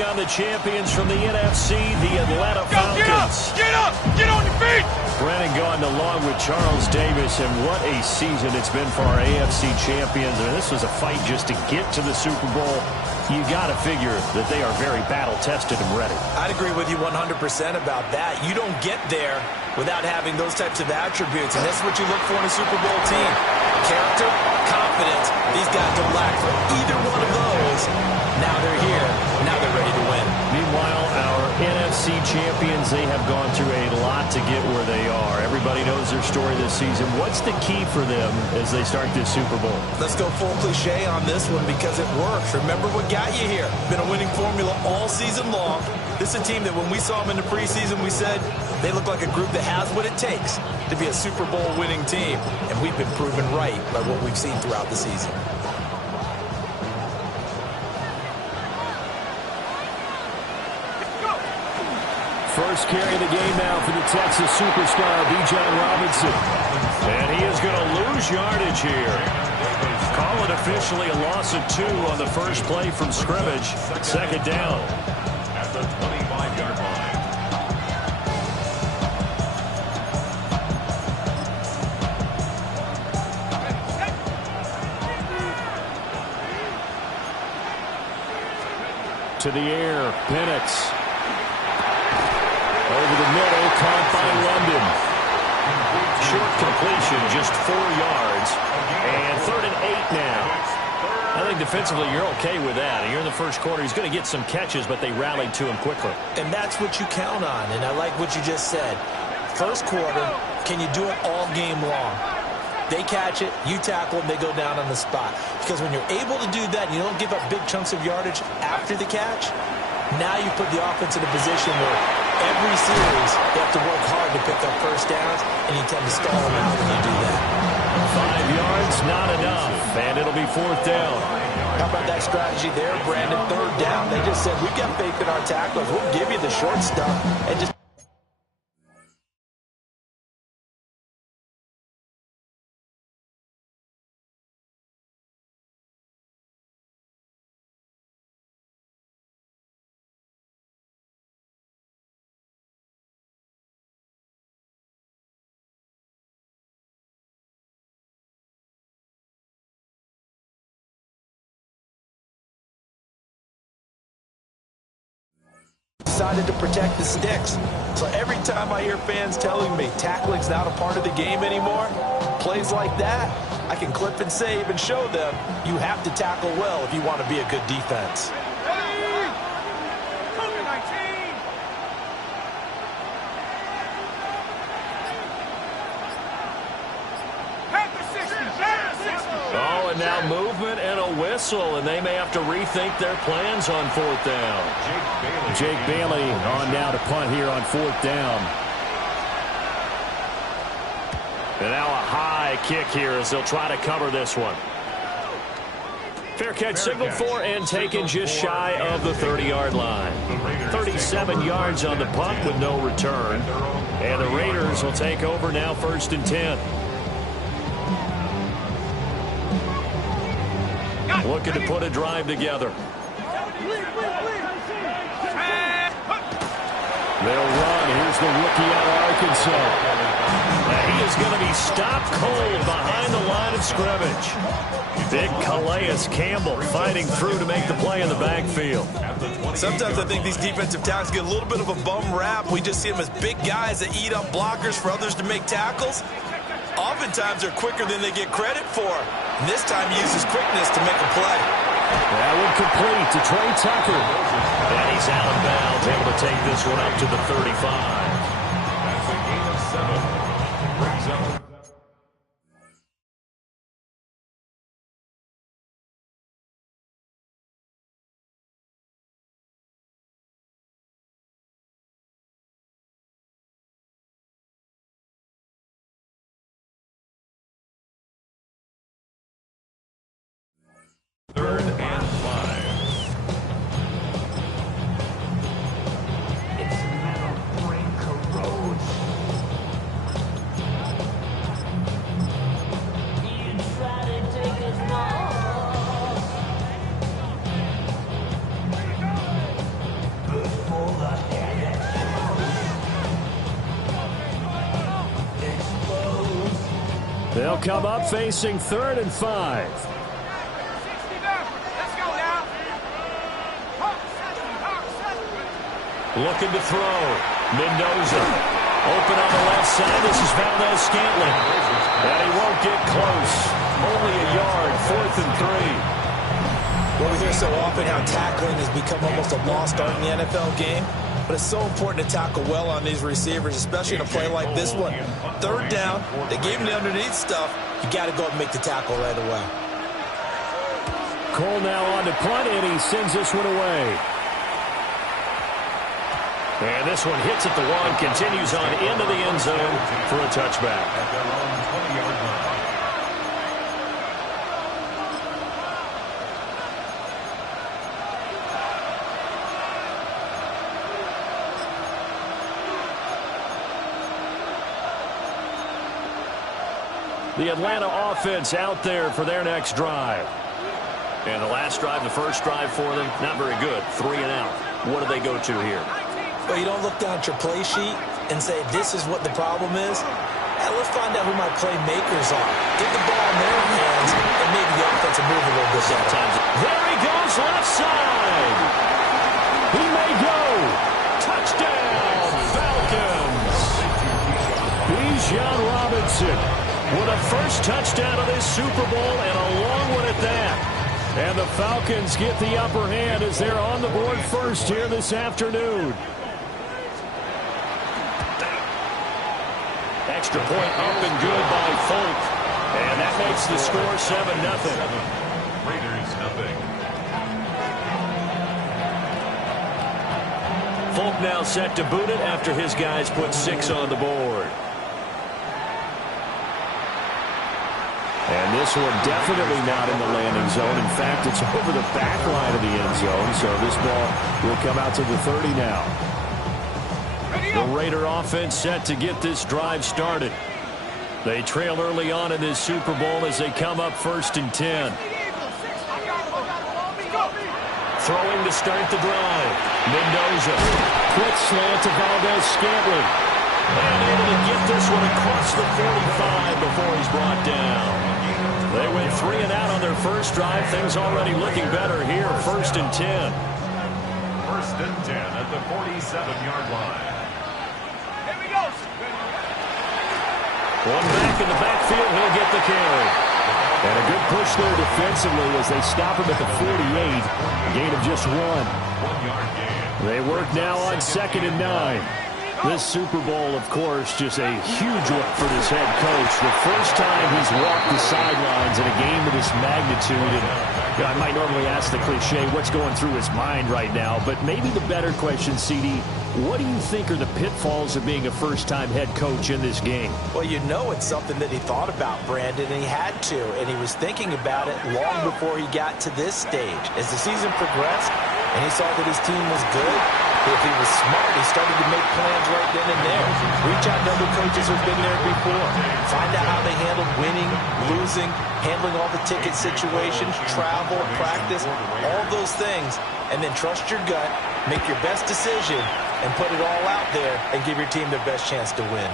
taking on the champions from the NFC, the Atlanta Falcons. Get up! Get on your feet! Brennan going along with Charles Davis, and what a season it's been for our AFC champions. I mean, this was a fight just to get to the Super Bowl. You got to figure that they are very battle-tested and ready. I'd agree with you 100% about that. You don't get there without having those types of attributes, and that's what you look for in a Super Bowl team. Character, confidence. These guys don't lack for either one of those. Now they're here. Now they're ready to win. Meanwhile, our NFC champions, they have gone through a lot to get where they are. Everybody knows their story this season. What's the key for them as they start this Super Bowl? Let's go full cliche on this one because it works. Remember what got you here. Been a winning formula all season long. This is a team that when we saw them in the preseason, we said they look like a group that has what it takes to be a Super Bowl winning team. And we've been proven right by what we've seen throughout the season. First carry of the game now for the Texas superstar, Bijan Robinson. And he is going to lose yardage here. Call it officially a loss of 2 on the first play from scrimmage. Second down. At the 25-yard line. To the air, Penix. Over the middle, caught by London. Short completion, just 4 yards. And 3rd and 8 now. I think defensively you're okay with that. You're in the first quarter. He's going to get some catches, but they rallied to him quickly. And that's what you count on. And I like what you just said. First quarter, can you do it all game long? They catch it, you tackle them, they go down on the spot. Because when you're able to do that, and you don't give up big chunks of yardage after the catch, now you put the offense in a position where every series you have to work hard to pick up first downs, and you tend to stall them out when you do that. 5 yards, not enough, and it'll be 4th down. How about that strategy there, Brandon? 3rd down. They just said, we've got faith in our tacklers. We'll give you the short stuff and just decided to protect the sticks. So every time I hear fans telling me tackling's not a part of the game anymore, plays like that, I can clip and save and show them you have to tackle well if you want to be a good defense. Oh, and now movement and a whistle, and they may have to rethink their plans on 4th down. Jake Bailey on now to punt here on 4th down. And now a high kick here as they'll try to cover this one. Fair catch signaled for and taken just shy of the 30-yard line. 37 yards on the punt with no return. And the Raiders will take over now 1st and 10. Looking to put a drive together. They'll run. Here's the rookie out of Arkansas. Now he is going to be stopped cold behind the line of scrimmage. Big Calais Campbell fighting through to make the play in the backfield. Sometimes I think these defensive tackles get a little bit of a bum rap. We just see them as big guys that eat up blockers for others to make tackles. Oftentimes they're quicker than they get credit for. And this time he uses quickness to make a play. That one complete to Trey Tucker. And he's out of bounds, able to take this one up to the 35. That's a gain of 7. Brings up Third and 5. Its metal frame corrodes. They'll come up facing 3rd and 5. Looking to throw. Mendoza. Open on the left side. This is Valdez-Scantling. And he won't get close. Only a yard. 4th and 3. Well, we hear so often how tackling has become almost a lost art in the NFL game. But it's so important to tackle well on these receivers, especially in a play like this one. 3rd down. They gave him the underneath stuff. You got to go and make the tackle right away. Cole now on to punt, and he sends this one away. And this one hits at the 1, continues on into the end zone for a touchback. At their own 20-yard line. The Atlanta offense out there for their next drive. And the last drive, the first drive for them, not very good. 3 and out. What do they go to here? Well, you don't look down at your play sheet and say, this is what the problem is. Let's find out who my playmakers are. Get the ball in their hands and maybe the offense will move a little bit better. There he goes, left side. He may go. Touchdown, Falcons. Bijan Robinson with a first touchdown of this Super Bowl and a long one at that. And the Falcons get the upper hand as they're on the board first here this afternoon. Extra point up and good by Folk. And that makes the score 7-0. Raiders nothing. Folk now set to boot it after his guys put 6 on the board. And this one definitely not in the landing zone. In fact, it's over the back line of the end zone. So this ball will come out to the 30 now. The Raider offense set to get this drive started. They trail early on in this Super Bowl as they come up 1st and 10. Throwing to start the drive. Mendoza. Quick slant to Valdez-Scantling. And able to get this one across the 45 before he's brought down. They went 3 and out on their first drive. Things already looking better here. 1st and 10. 1st and 10 at the 47-yard line. One back in the backfield, he'll get the carry. And a good push there defensively as they stop him at the 48. A gain of just 1. 1-yard gain. They work now on 2nd and 9. This Super Bowl, of course, just a huge one for this head coach. The first time he's walked the sidelines in a game of this magnitude. And I might normally ask the cliche, what's going through his mind right now? But maybe the better question, CD, what do you think are the pitfalls of being a first-time head coach in this game? Well, you know it's something that he thought about, Brandon, and he had to. And he was thinking about it long before he got to this stage. As the season progressed and he saw that his team was good, if he was smart, he started to make plans right then and there. Reach out to other coaches who've been there before. Find out how they handled winning, losing, handling all the ticket situations, travel, practice, all those things. And then trust your gut, make your best decision, and put it all out there and give your team their best chance to win.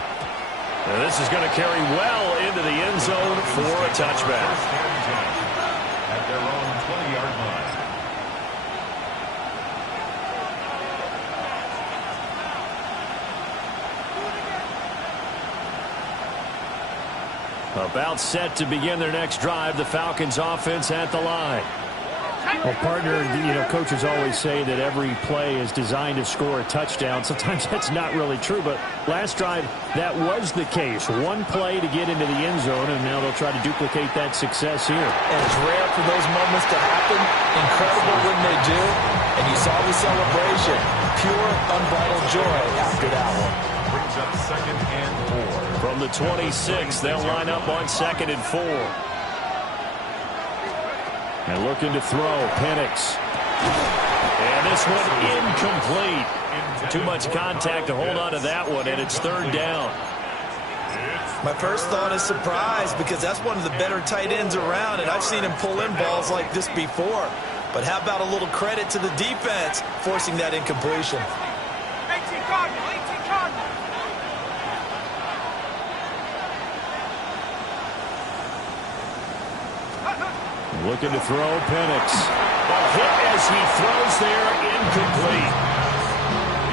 And this is going to carry well into the end zone for a touchback. 1st and 10 at their own 20-yard line. About set to begin their next drive, the Falcons offense at the line. Well, partner, coaches always say that every play is designed to score a touchdown. Sometimes that's not really true, but last drive, that was the case. One play to get into the end zone, and now they'll try to duplicate that success here. And it's rare for those moments to happen. Incredible when they do. And you saw the celebration. Pure, unbridled joy after that one. Brings up 2nd and 4. From the 26, they'll line up on 2nd and 4. And looking to throw, Penix. And this one incomplete. Too much contact to hold on to that one, and it's 3rd down. My first thought is surprise, because that's one of the better tight ends around, and I've seen him pull in balls like this before. But how about a little credit to the defense forcing that incompletion? 18 Cardinal, 18 Cardinal. Looking to throw, Penix. A hit as he throws there, incomplete.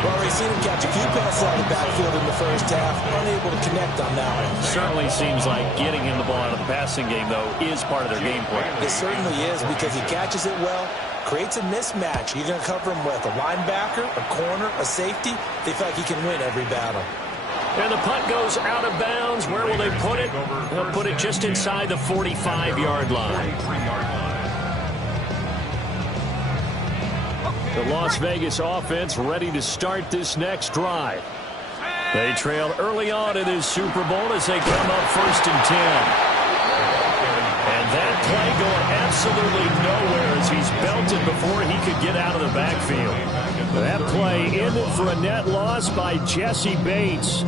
Well, we've seen him catch a few passes out of the backfield in the first half, unable to connect on that one. Certainly seems like getting him the ball out of the passing game, though, is part of their game plan. It certainly is, because he catches it well, creates a mismatch. You're going to cover him with a linebacker, a corner, a safety. They feel like he can win every battle. And the punt goes out of bounds. Where will they put it? They'll put it just inside the 45-yard line. The Las Vegas offense ready to start this next drive. They trail early on in this Super Bowl as they come up 1st and 10. And that play going absolutely nowhere as he's belted before he could get out of the backfield. That play ended for a net loss by Jesse Bates.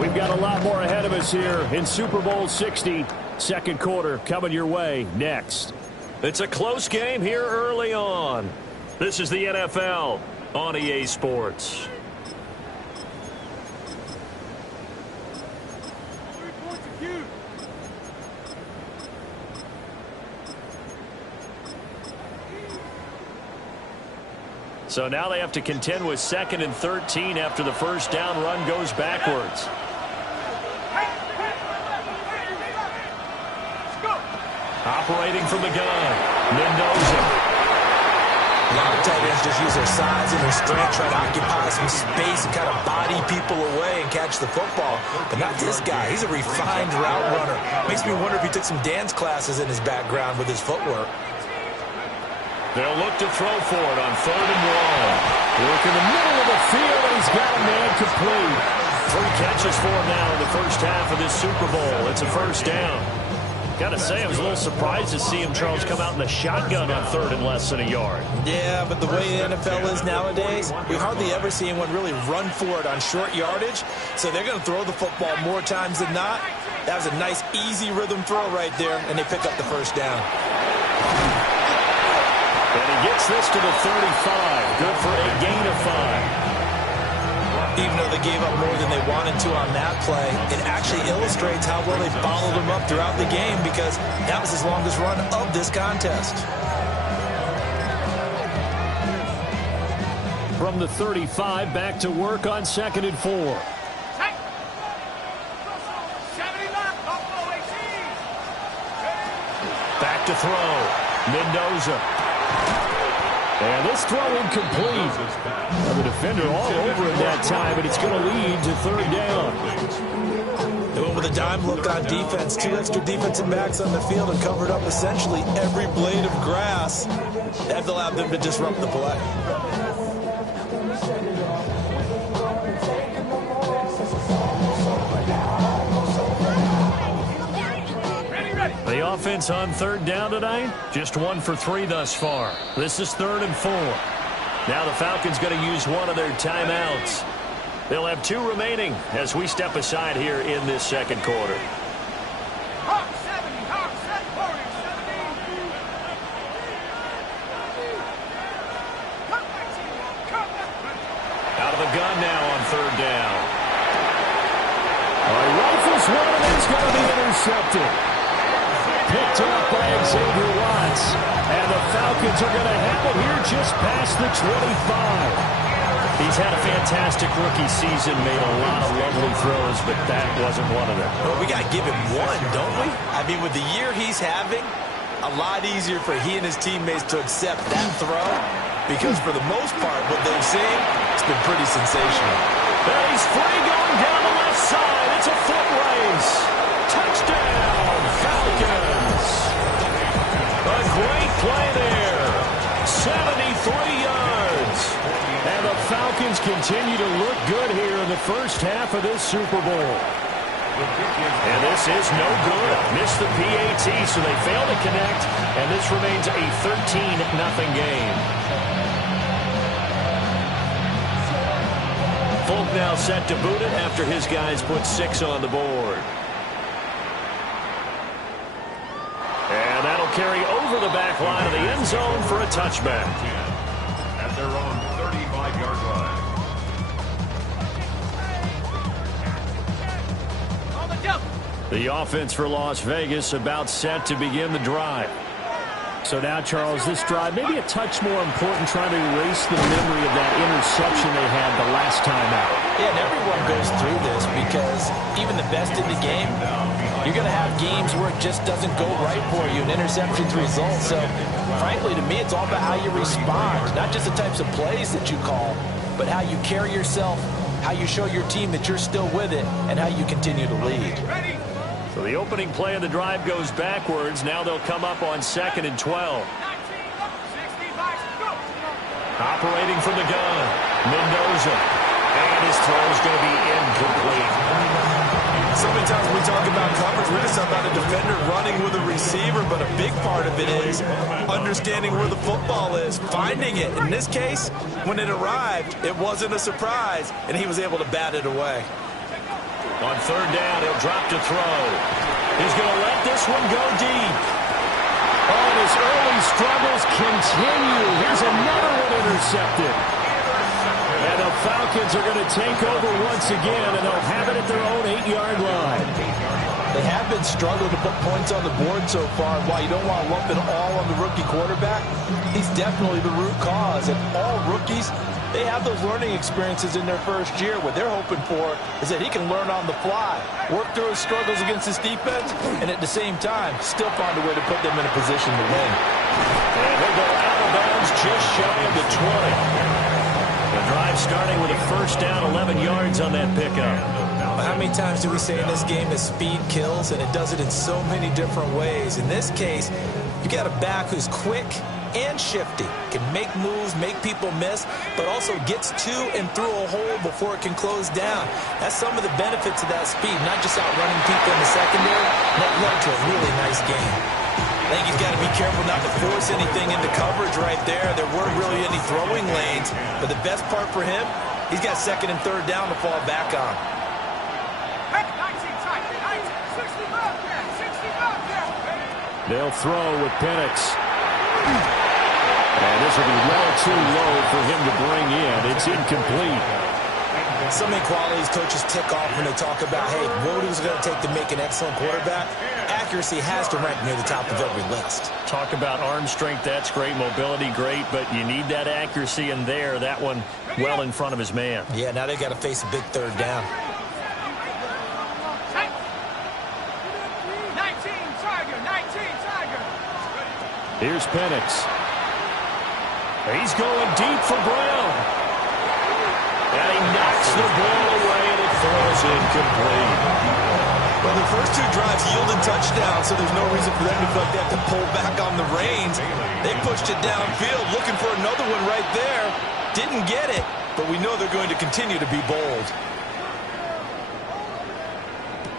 We've got a lot more ahead of us here in Super Bowl 60. Second quarter coming your way next. It's a close game here early on. This is the NFL on EA Sports. So now they have to contend with 2nd and 13 after the first down run goes backwards. Operating from the gun, Mendoza. A lot of tight ends just use their size and their strength, try to occupy some space and kind of body people away and catch the football. But not this guy. He's a refined route runner. Makes me wonder if he took some dance classes in his background with his footwork. They'll look to throw for it on 3rd and 1. Work in the middle of the field, and he's got a man complete. 3 catches for him now in the first half of this Super Bowl. It's a first down. Got to say, I was a little surprised to see him, Charles, come out in the shotgun on 3rd and less than a yard. Yeah, but the way the NFL is nowadays, we hardly ever see anyone really run for it on short yardage. So they're going to throw the football more times than not. That was a nice, easy rhythm throw right there, and they pick up the first down. And he gets this to the 35. Good for a gain of 5. Even though they gave up more than they wanted to on that play, it actually illustrates how well they followed him up throughout the game, because that was his longest run of this contest. From the 35, back to work on 2nd and 4. Back to throw. Mendoza. And this throw incomplete. The defender all over it that time, but it's going to lead to 3rd down. They went with a dime look on defense. 2 extra defensive backs on the field and covered up essentially every blade of grass. That allowed them to disrupt the play. The offense on 3rd down tonight, just 1 for 3 thus far. This is 3rd and 4. Now the Falcons going to use one of their timeouts. They'll have 2 remaining as we step aside here in this second quarter. Out of the gun now on 3rd down. Rifles one, and it's going to be intercepted. Picked up by Xavier Watts. And the Falcons are going to have it here just past the 25. He's had a fantastic rookie season, made a lot of lovely throws, but that wasn't one of them. Well, we got to give him one, don't we? I mean, with the year he's having, a lot easier for he and his teammates to accept that throw, because for the most part, what they've seen, it's been pretty sensational. And he's free going down the left side. It's a foot race. Touchdown, Falcons. A great play there. 73 yards. And the Falcons continue to look good here in the first half of this Super Bowl. And this is no good. Missed the PAT, so they fail to connect. And this remains a 13-0 game. Folk now set to boot it after his guys put 6 on the board. And that'll carry over the back line of the end zone for a touchback. At their own 35-yard line. On the jump. The offense for Las Vegas about set to begin the drive. So now, Charles, this drive maybe a touch more important, trying to erase the memory of that interception they had the last time out. Yeah, and everyone goes through this because even the best in the game, you're going to have games where it just doesn't go right for you, and interceptions result. So, frankly, to me, it's all about how you respond, not just the types of plays that you call, but how you carry yourself, how you show your team that you're still with it, and how you continue to lead. So the opening play of the drive goes backwards. Now they'll come up on 2nd and 12. Operating from the gun, Mendoza. And his throw is going to be incomplete. So many times when we talk about coverage, we're just talking about a defender running with a receiver, but a big part of it is understanding where the football is, finding it. In this case, when it arrived, it wasn't a surprise, and he was able to bat it away. On 3rd down, he'll drop to throw. He's going to let this one go deep. Oh, and his early struggles continue. Here's another one intercepted. And the Falcons are going to take over once again, and they'll have it at their own 8-yard line. They have been struggling to put points on the board so far. While you don't want to lump it all on the rookie quarterback, he's definitely the root cause. And all rookies, they have those learning experiences in their first year. What they're hoping for is that he can learn on the fly, work through his struggles against his defense, and at the same time, still find a way to put them in a position to win. And he'll go out of bounds just shy of the 20. The drive starting with a 1st down, 11 yards on that pickup. How many times do we say in this game that speed kills, and it does it in so many different ways? In this case, you got a back who's quick and shifty, can make moves, make people miss, but also gets to and through a hole before it can close down. That's some of the benefits of that speed, not just outrunning people in the secondary. That led to a really nice game. I think he's got to be careful not to force anything into coverage right there. There weren't really any throwing lanes, but the best part for him, he's got 2nd and 3rd down to fall back on. They'll throw with Penix. And this will be well too low for him to bring in. It's incomplete. So many qualities coaches tick off when they talk about, hey, what is it going to take to make an excellent quarterback? Accuracy has to rank near the top of every list. Talk about arm strength, that's great. Mobility, great. But you need that accuracy in there. That one well in front of his man. Yeah, now they got to face a big 3rd down. 19 Tiger. Here's Penix. He's going deep for Brown. And he knocks the ball away, and it throws incomplete. Well, the first 2 drives yielded touchdowns, so there's no reason for them to feel like they have to pull back on the reins. They pushed it downfield, looking for another one right there. Didn't get it, but we know they're going to continue to be bold.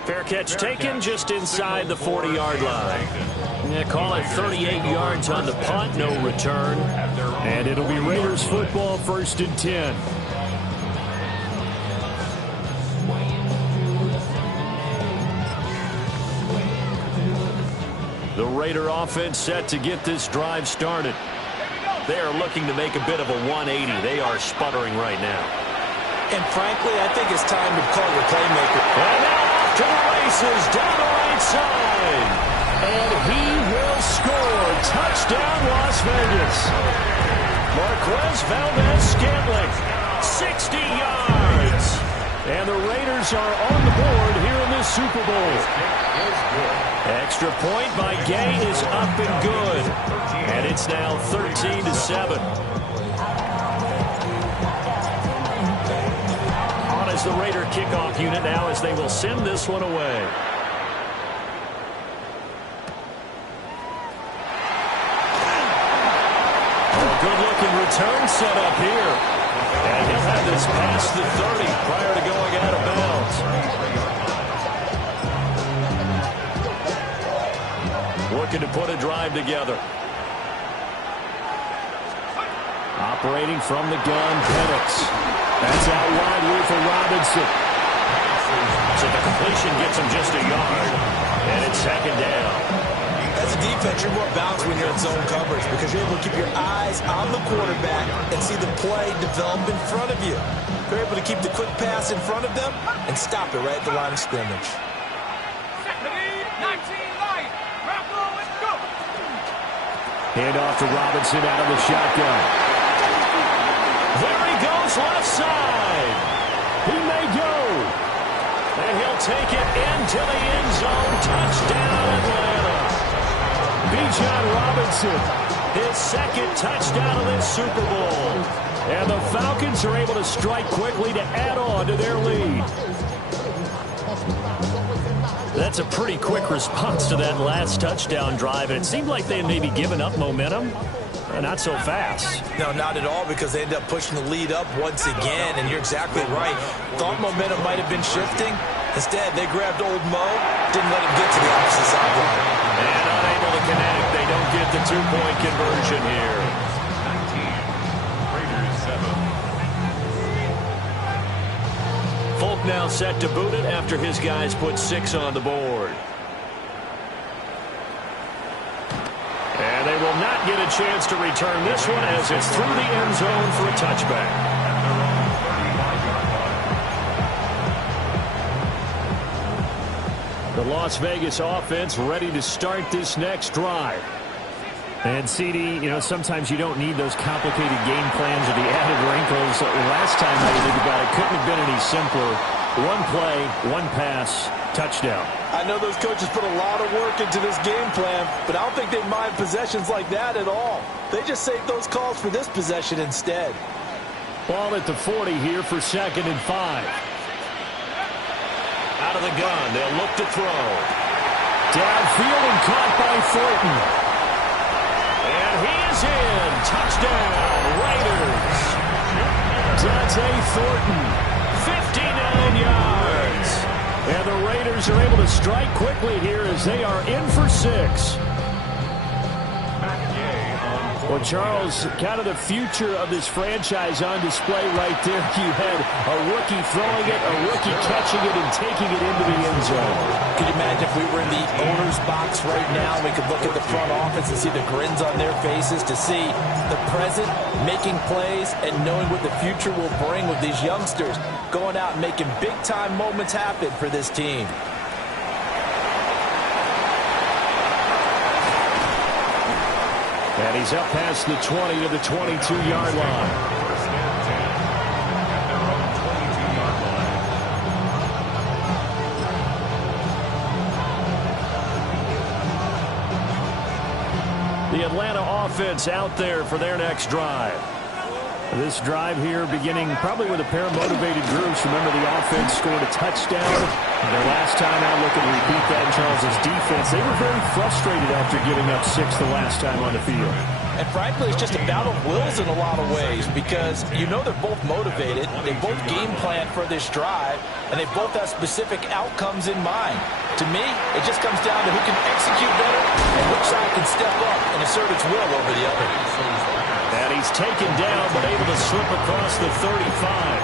Fair catch taken just inside the 40-yard line. Yeah, call it 38 yards on the punt, no return. And it'll be Raiders football, 1st and 10. The Raider offense set to get this drive started. They are looking to make a bit of a 180. They are sputtering right now. And frankly, I think it's time to call your playmaker. And now off to the races down the right side. And he will score. Touchdown, Las Vegas. Marquez Valdez-Scantling, 60 yards. And the Raiders are on the board here in the Super Bowl. Extra point by Gay is up and good. And it's now 13-7. On as the Raider kickoff unit now as they will send this one away. Good-looking return set up here. And he'll have this past the 30 prior to going out of bounds. Looking to put a drive together. Operating from the gun, Penix. That's out wide here for Robinson. So the completion gets him just a yard. And it's 2nd down. As a defense, you're more balanced when you're in zone coverage because you're able to keep your eyes on the quarterback and see the play develop in front of you. You're able to keep the quick pass in front of them and stop it right at the line of scrimmage. Hand off to Robinson out of the shotgun. There he goes, left side. He may go. And he'll take it into the end zone. Touchdown, Atlanta. Bijan Robinson. His second touchdown of this Super Bowl. And the Falcons are able to strike quickly to add on to their lead. That's a pretty quick response to that last touchdown drive. And it seemed like they had maybe given up momentum. Not so fast. No, not at all, because they ended up pushing the lead up once again. And you're exactly right. Thought momentum might have been shifting. Instead, they grabbed old Mo, didn't let him get to the opposite sideline. And unable to connect. They don't get the two-point conversion here. 19, Raiders 7. Folk now set to boot it after his guys put 6 on the board. And they will not get a chance to return this one as it's through the end zone for a touchback. The Las Vegas offense ready to start this next drive. And, CD, you know, sometimes you don't need those complicated game plans or the added wrinkles. Last time I think about it, couldn't have been any simpler. One play, one pass, touchdown. I know those coaches put a lot of work into this game plan, but I don't think they mind possessions like that at all. They just save those calls for this possession instead. Ball at the 40 here for 2nd and 5. Out of the gun, they'll look to throw. Downfield and caught by Thornton. And he is in. Touchdown, Raiders. Dante Thornton. 59 yards. And the Raiders are able to strike quickly here as they are in for 6. Well, Charles, kind of the future of this franchise on display right there. You had a rookie throwing it, a rookie catching it, and taking it into the end zone. Could you imagine if we were in the owner's box right now, we could look at the front office and see the grins on their faces, to see the present making plays and knowing what the future will bring with these youngsters going out and making big-time moments happen for this team. And he's up past the 20 to the 22-yard line. First and 10 at their own 22-yard line. The Atlanta offense out there for their next drive. This drive here beginning probably with a pair of motivated groups. Remember, the offense scored a touchdown. Their last time out, looking to repeat that in Charles's defense. They were very frustrated after giving up 6 the last time on the field. And frankly, it's just a battle of wills in a lot of ways, because you know they're both motivated. They both game plan for this drive, and they both have specific outcomes in mind. To me, it just comes down to who can execute better and which side can step up and assert its will over the other. And he's taken down but able to slip across the 35.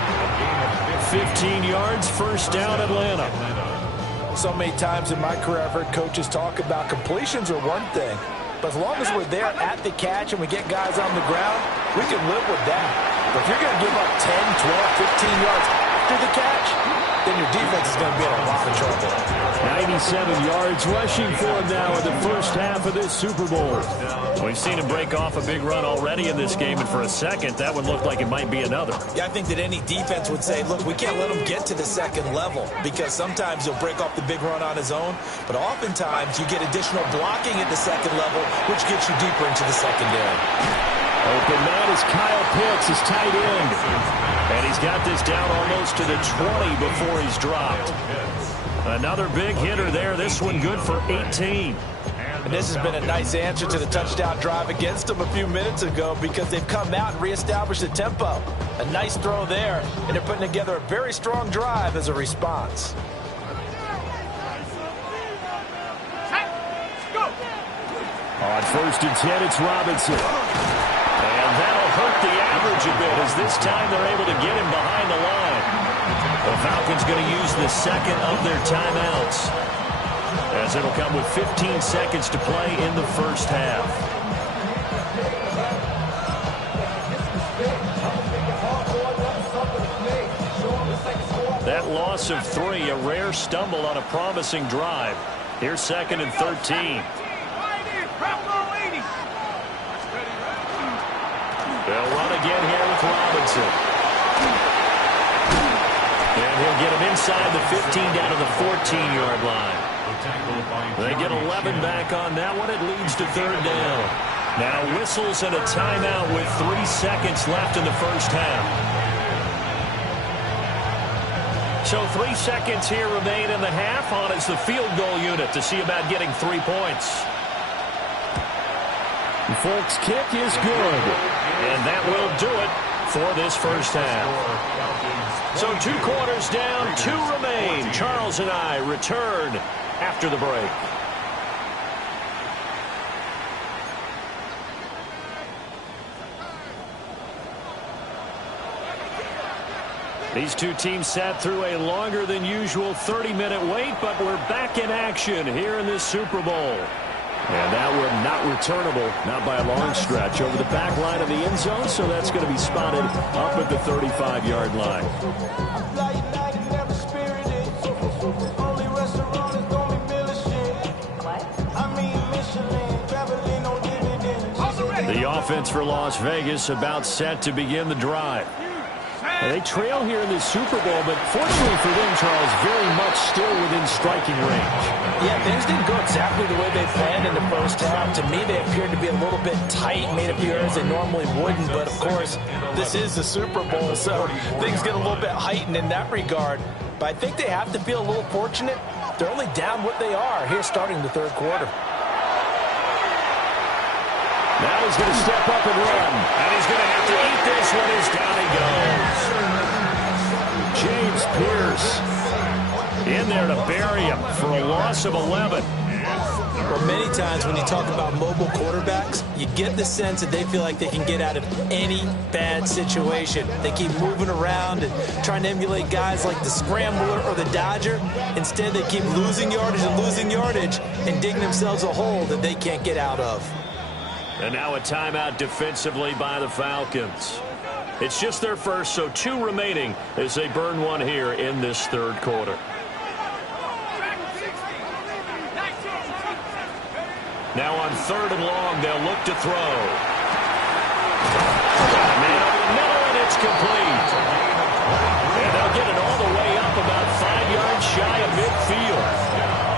15 yards, first down, Atlanta. So many times in my career I've heard coaches talk about completions are one thing, but as long as we're there at the catch and we get guys on the ground, we can live with that. But if you're going to give up 10, 12, 15 yards after the catch, then your defense is going to be in a lot of trouble. 97 yards rushing for him now in the first half of this Super Bowl. We've seen him break off a big run already in this game, and for a second, that one looked like it might be another. Yeah, I think that any defense would say, look, we can't let him get to the second level, because sometimes he'll break off the big run on his own, but oftentimes you get additional blocking at the second level, which gets you deeper into the secondary. Open man is Kyle Pitts, his tight end. And he's got this down almost to the 20 before he's dropped. Another big hitter there. This one good for 18. And this has been a nice answer to the touchdown drive against them a few minutes ago, because they've come out and reestablished the tempo. A nice throw there, and they're putting together a very strong drive as a response. On 1st and 10, it's Robinson. And that'll hurt the average a bit, as this time they're able to get him behind the line. The Falcons going to use the second of their timeouts, as it'll come with 15 seconds to play in the first half. That loss of 3, a rare stumble on a promising drive. Here's 2nd and 13. it. And he'll get him inside the 15 down to the 14-yard line. They get 11 back on that one. It leads to third down. Now whistles and a timeout with 3 seconds left in the first half. So 3 seconds here remain in the half. On is the field goal unit to see about getting 3 points. Folks, kick is good. And that will do it for this first half. So 2 quarters down, 2 remain. Charles and I return after the break. These two teams sat through a longer than usual 30-minute wait, but we're back in action here in this Super Bowl. And that one not returnable, not by a long stretch, over the back line of the end zone, so that's going to be spotted up at the 35-yard line. The offense for Las Vegas about set to begin the drive. They trail here in this Super Bowl, but fortunately for them, Charles, very much still within striking range. Yeah, things didn't go exactly the way they planned in the first half. To me, they appeared to be a little bit tight, made appearances they normally wouldn't. But, of course, this is the Super Bowl, so things get a little bit heightened in that regard. But I think they have to feel a little fortunate. They're only down what they are here starting the third quarter. Now he's going to step up and run. And he's going to have to eat this one as down he goes. James Pierce in there to bury him for a loss of 11. Well, many times when you talk about mobile quarterbacks, you get the sense that they feel like they can get out of any bad situation. They keep moving around and trying to emulate guys like the Scrambler or the Dodger. Instead, they keep losing yardage and digging themselves a hole that they can't get out of. And now a timeout defensively by the Falcons. It's just their first, so 2 remaining as they burn one here in this third quarter. Now on 3rd and long, they'll look to throw. Man over the middle, and it's complete. And they'll get it all the way up about 5 yards shy of midfield.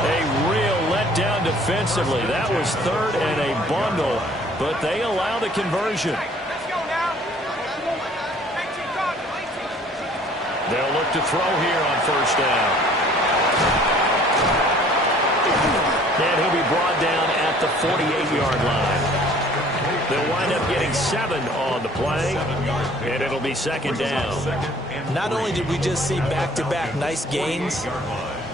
A real letdown defensively. That was 3rd and a bundle, but they allow the conversion. They'll look to throw here on 1st down. And he'll be brought down at the 48-yard line. They'll wind up getting 7 on the play, and it'll be 2nd down. Not only did we just see back-to-back nice gains,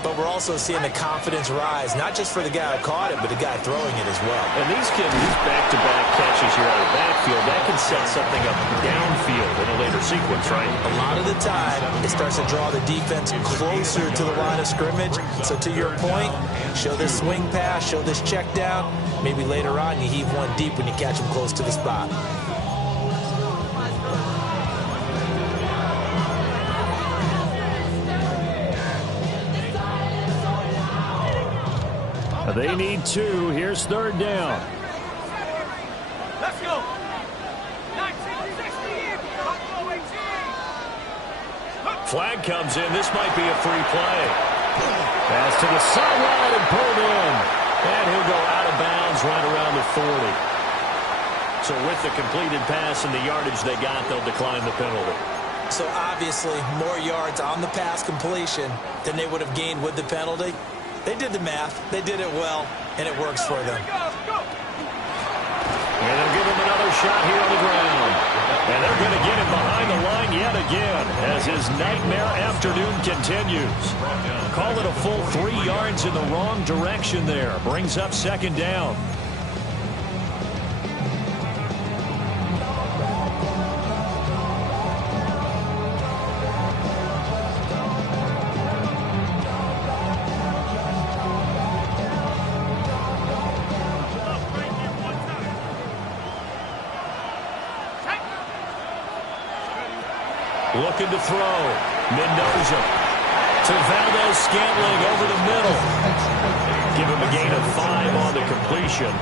but we're also seeing the confidence rise, not just for the guy who caught it, but the guy throwing it as well. And these back-to-back catches here out of the backfield, that can set something up downfield in a later sequence, right? A lot of the time, it starts to draw the defense closer to the line of scrimmage. So to your point, show this swing pass, show this check down. Maybe later on you heave one deep when you catch them close to the spot. They need 2. Here's 3rd down. Let's go. 1960. Flag comes in. This might be a free play. Pass to the sideline and pulled in. And he'll go out of bounds right around the 40. So with the completed pass and the yardage they got, they'll decline the penalty. So obviously more yards on the pass completion than they would have gained with the penalty. They did the math. They did it well, and it works for them. And they'll give him another shot here on the ground. And they're going to get him behind the line yet again as his nightmare afternoon continues. Call it a full 3 yards in the wrong direction there. Brings up 2nd down. Looking to throw. Mendoza to Valdez-Scantling over the middle. Give him a gain of 5 on the completion.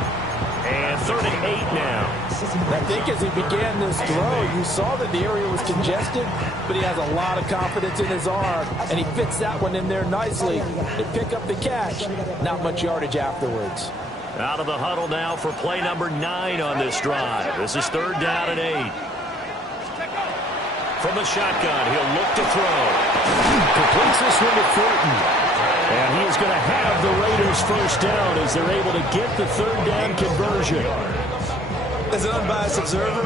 And 3rd and 8 now. And I think as he began this throw, you saw that the area was congested, but he has a lot of confidence in his arm, and he fits that one in there nicely. They pick up the catch. Not much yardage afterwards. Out of the huddle now for play number 9 on this drive. This is 3rd down and 8. From the shotgun, he'll look to throw. Completes this one to Thornton. And he is going to have the Raiders first down as they're able to get the 3rd down conversion. As an unbiased observer,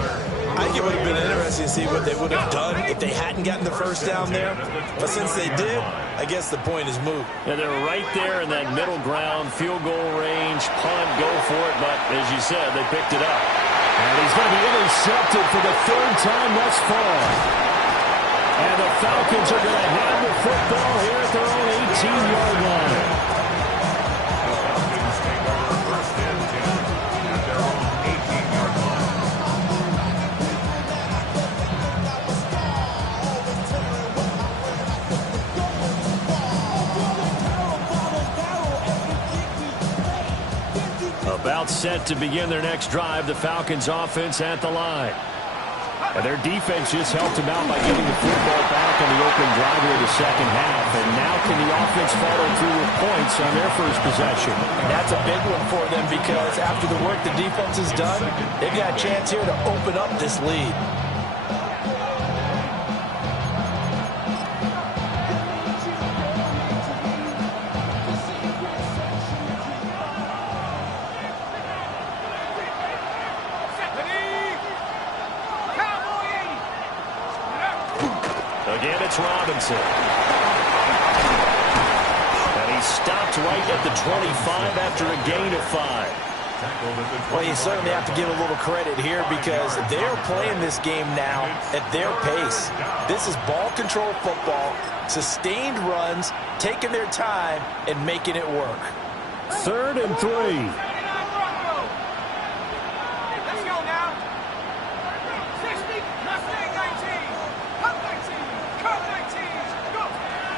I think it would have been interesting to see what they would have done if they hadn't gotten the first down there. But since they did, I guess the point is moot. And they're right there in that middle ground, field goal range, punt, go for it. But as you said, they picked it up. And he's going to be intercepted for the 3rd time thus far. And the Falcons are going to have the football here at their own 18-yard line. Falcons take over 1st and 10 at their own 18-yard line. About set to begin their next drive, the Falcons offense at the line. And their defense just helped them out by getting the football back on the opening drive here in the second half. And now can the offense follow through with points on their first possession? And that's a big one for them because after the work the defense has done, they've got a chance here to open up this lead. Again, it's Robinson. And he stopped right at the 25 after a gain of 5. Well, you certainly have to give a little credit here because they're playing this game now at their pace. This is ball control football, sustained runs, taking their time, and making it work. 3rd and 3.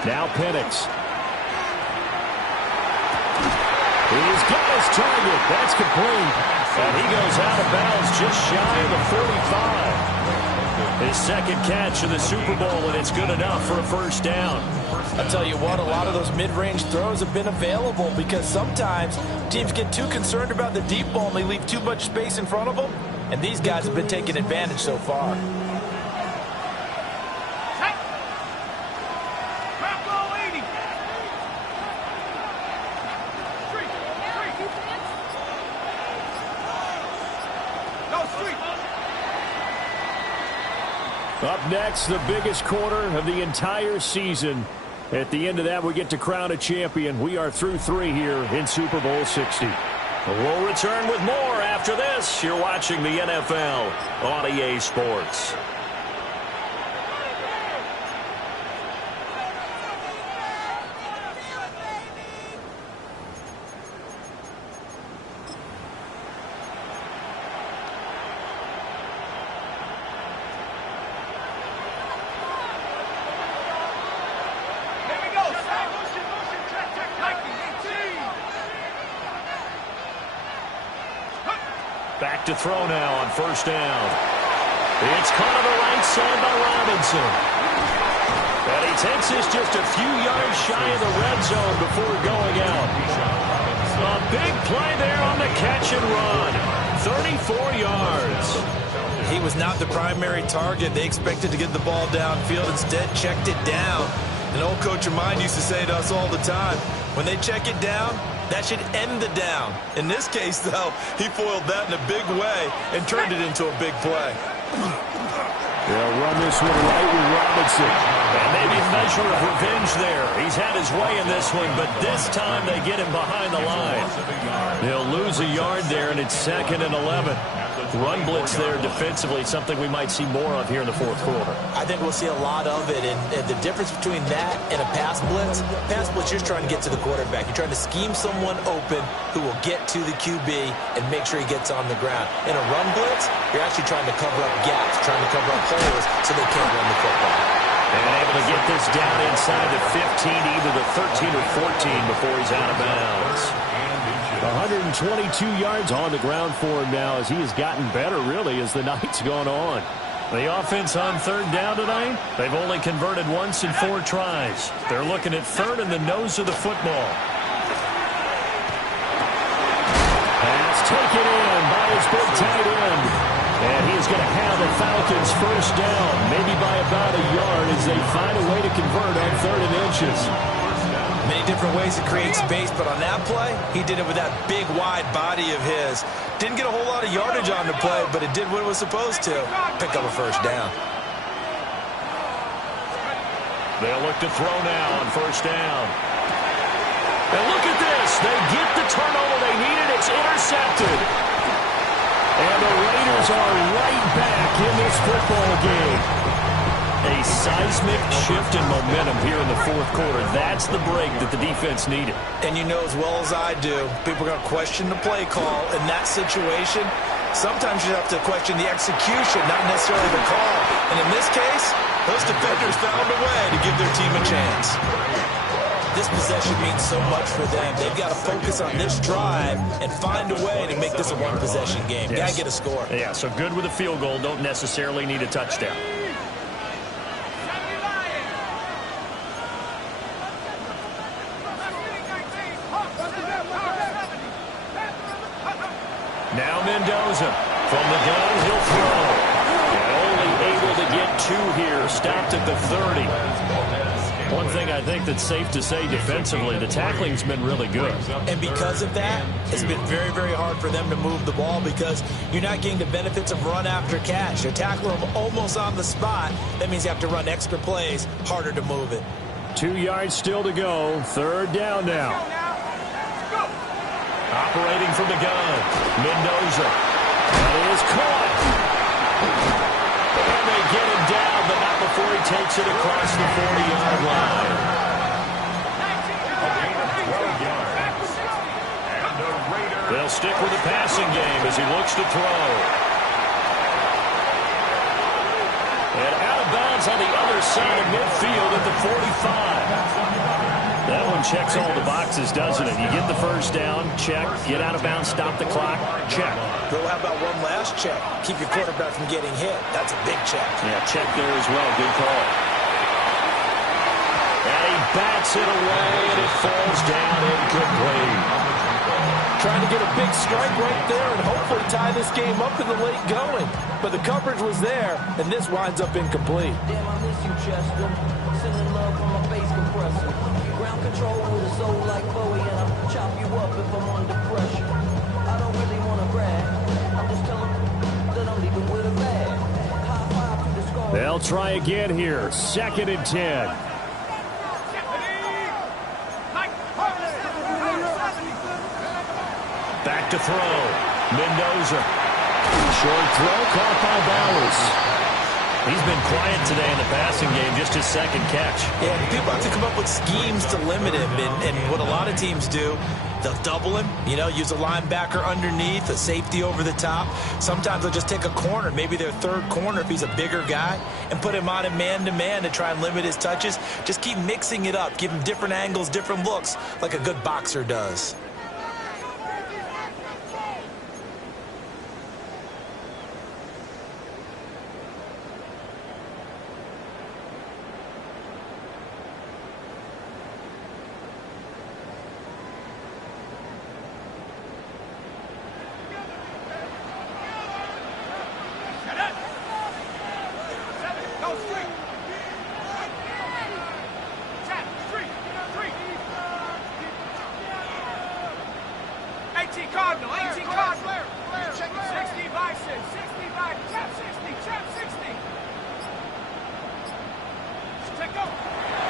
Now Penix. He's got his target. That's complete. And he goes out of bounds just shy of the 45. His 2nd catch of the Super Bowl, and it's good enough for a first down. I'll tell you what, a lot of those mid-range throws have been available because sometimes teams get too concerned about the deep ball and they leave too much space in front of them. And these guys have been taking advantage so far. Up next, the biggest quarter of the entire season. At the end of that, we get to crown a champion. We are through 3 here in Super Bowl 60. We'll return with more after this. You're watching the NFL on EA Sports. Back to throw now on 1st down. It's caught on the right side by Robinson. And he takes this just a few yards shy of the red zone before going out. A big play there on the catch and run. 34 yards. He was not the primary target. They expected to get the ball downfield. Instead, checked it down. An old coach of mine used to say to us all the time, when they check it down, that should end the down. In this case, though, he foiled that in a big way and turned it into a big play. They'll run this one right with Robinson. And maybe a measure of revenge there. He's had his way in this one, but this time they get him behind the line. They'll lose a yard there, and it's 2nd and 11. Run blitz there defensively, something we might see more of here in the 4th quarter. I think we'll see a lot of it, and the difference between that and a pass blitz, you're trying to get to the quarterback. You're trying to scheme someone open who will get to the QB and make sure he gets on the ground. In a run blitz, you're actually trying to cover up gaps, trying to cover up holes so they can't run the football. And able to get this down inside the 15, either the 13 or 14 before he's out of bounds. 122 yards on the ground for him now as he has gotten better, really, as the night's gone on. The offense on third down tonight, they've only converted once in 4 tries. They're looking at third in the nose of the football. Pass taken in by his big tight end. And he is going to have the Falcons first down, maybe by about a yard as they find a way to convert on 3rd and inches. Many different ways to create space, but on that play, he did it with that big, wide body of his. Didn't get a whole lot of yardage on the play, but it did what it was supposed to. Pick up a first down. They'll look to throw now on first down. And look at this. They get the turnover they needed. It's intercepted. And the Raiders are right back in this football game. A seismic shift in momentum here in the 4th quarter. That's the break that the defense needed. And you know as well as I do, people are going to question the play call in that situation. Sometimes you have to question the execution, not necessarily the call. And in this case, those defenders found a way to give their team a chance. This possession means so much for them. They've got to focus on this drive and find a way to make this a one-possession game. Yes. Got to get a score. Yeah, so good with a field goal. Don't necessarily need a touchdown. Now Mendoza from the gun, he'll throw. And only able to get 2 here. Stopped at the 30. One thing I think that's safe to say defensively, the tackling's been really good. And because of that, it's been very, very hard for them to move the ball because you're not getting the benefits of run after catch. You're tackling them almost on the spot. That means you have to run extra plays, harder to move it. 2 yards still to go. 3rd down now. Operating from the gun, Mendoza. That is caught. And they get him down, but not before he takes it across the 40-yard line. They'll stick with the passing game as he looks to throw. And out of bounds on the other side of midfield at the 45. That one checks all the boxes, doesn't it? You get the first down, check. Get out of bounds, stop the clock, check. Though, how about one last check? Keep your quarterback from getting hit. That's a big check. Yeah, check there as well. Good call. And he bats it away, and it falls down incomplete. Trying to get a big strike right there and hopefully tie this game up in the late going. But the coverage was there, and this winds up incomplete. Damn, I miss you, Chester. Sending love from my face compressor. Ground control with a soul like Bowie, and I'll chop you up if I'm under pressure. I don't really want to brag. I'm just telling that I'm leaving with a bag. High five to the scar. They'll try again here. 2nd and 10. Back to throw. Mendoza. Short throw caught by Bowers. He's been quiet today in the passing game, just his 2nd catch. Yeah, people have to come up with schemes to limit him, and what a lot of teams do, they'll double him, use a linebacker underneath, a safety over the top. Sometimes they'll just take a corner, maybe their 3rd corner if he's a bigger guy, and put him on a man-to-man to try and limit his touches. Just keep mixing it up, give him different angles, different looks, like a good boxer does.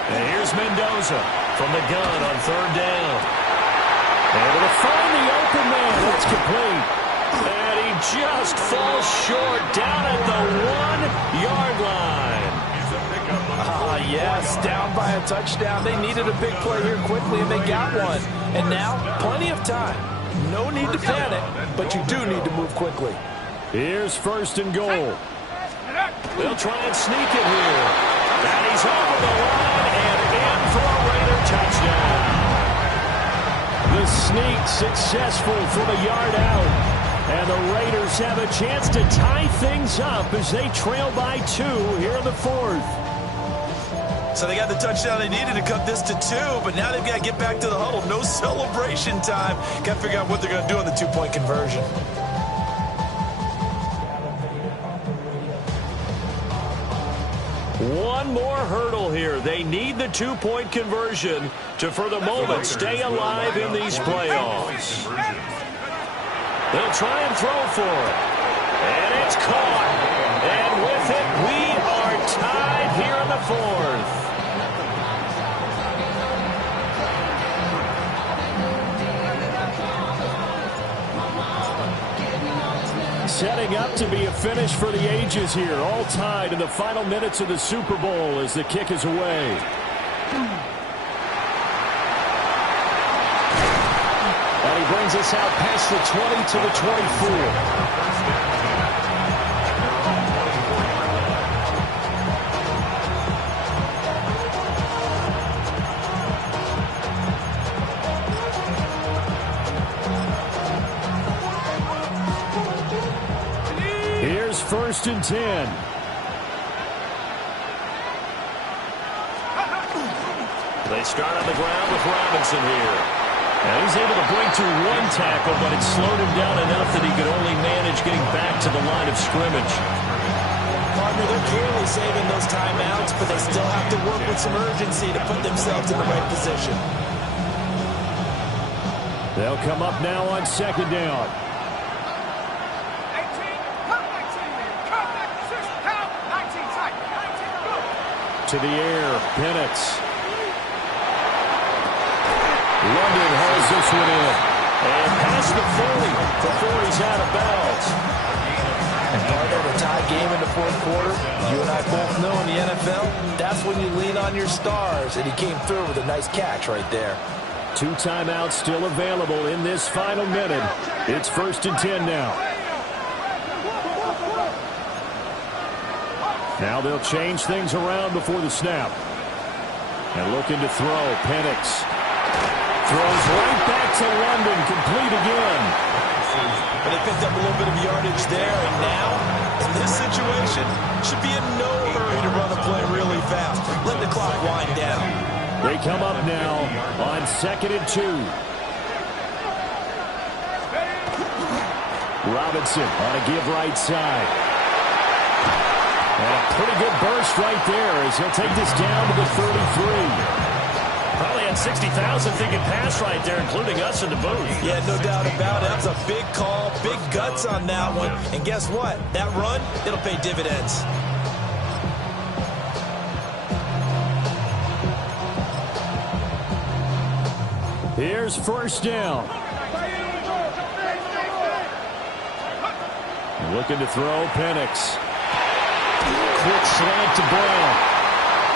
And here's Mendoza from the gun on 3rd down. Able to find the open man. It's complete. And he just falls short down at the 1-yard line. Yes, down by a touchdown. They needed a big play here quickly, and they got one. And now, plenty of time. No need to panic, but you do need to move quickly. Here's 1st and goal. They'll try and sneak it here. And he's over the line and in for a Raider touchdown. The sneak Successful from a yard out. And the Raiders have a chance to tie things up as they trail by 2 here in the 4th. So they got the touchdown they needed to cut this to 2, but now they've got to get back to the huddle. No celebration time. Got to figure out what they're going to do on the 2-point conversion. One more hurdle here. They need the 2-point conversion to, for the moment, stay alive in these playoffs. They'll try and throw for it. And it's caught. And with it, we are tied here in the 4th. Setting up to be a finish for the ages here. All tied in the final minutes of the Super Bowl as the kick is away. And he brings us out past the 20 to the 24. Here's 1st and 10. They start on the ground with Robinson here. And he's able to break through 1 tackle, but it slowed him down enough that he could only manage getting back to the line of scrimmage. Partner, they're clearly saving those timeouts, but they still have to work with some urgency to put themselves in the right position. They'll come up now on 2nd down. To the air, Penix. London hauls this one in. And past the 40 before he's out of bounds. And part of a tie game in the 4th quarter, you and I both know in the NFL, that's when you lean on your stars. And he came through with a nice catch right there. 2 timeouts still available in this final minute. It's 1st and 10 now. Now they'll change things around before the snap. And looking to throw, Penix. Throws right back to London, complete again. But they picked up a little bit of yardage there, and now, in this situation, should be in no hurry to run a play really fast. Let the clock wind down. They come up now on 2nd and 2. Robinson on a give right side. And a pretty good burst right there as he'll take this down to the 33. Probably had 60,000 thinking pass right there, including us in the booth. Yeah, no doubt about it. That was a big call, big guts on that one. And guess what? That run, it'll pay dividends. Here's 1st down. Looking to throw, Penix. Quick slant to Brown.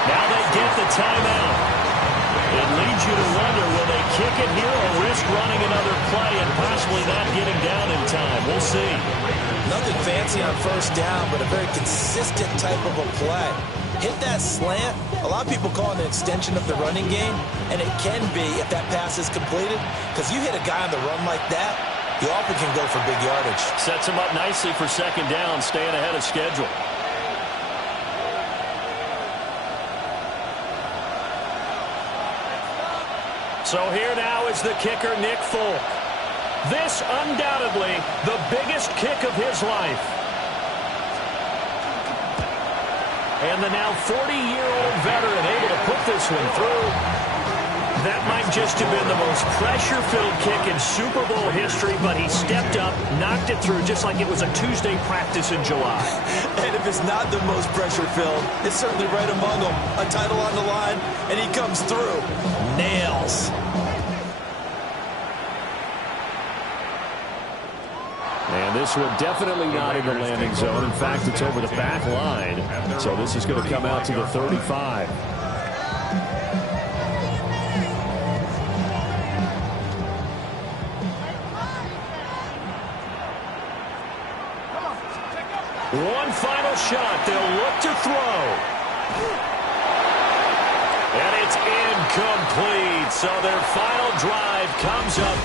Now they get the timeout. It leads you to wonder, will they kick it here or risk running another play and possibly not getting down in time? We'll see. Nothing fancy on 1st down, but a very consistent type of a play. Hit that slant. A lot of people call it an extension of the running game, and it can be if that pass is completed, because you hit a guy on the run like that, you often can go for big yardage. Sets him up nicely for 2nd down, staying ahead of schedule. So here now is the kicker, Nick Folk. This undoubtedly the biggest kick of his life. And the now 40-year-old veteran able to put this one through. That might just have been the most pressure-filled kick in Super Bowl history, but he stepped up, knocked it through just like it was a Tuesday practice in July. And if it's not the most pressure-filled, it's certainly right among them. A title on the line, and he comes through. Nails. And this one definitely not in the landing zone. In fact, it's over the back line. So this is going to come out to the 35. One final shot. They'll look to throw. And it's incomplete. So their final drive comes up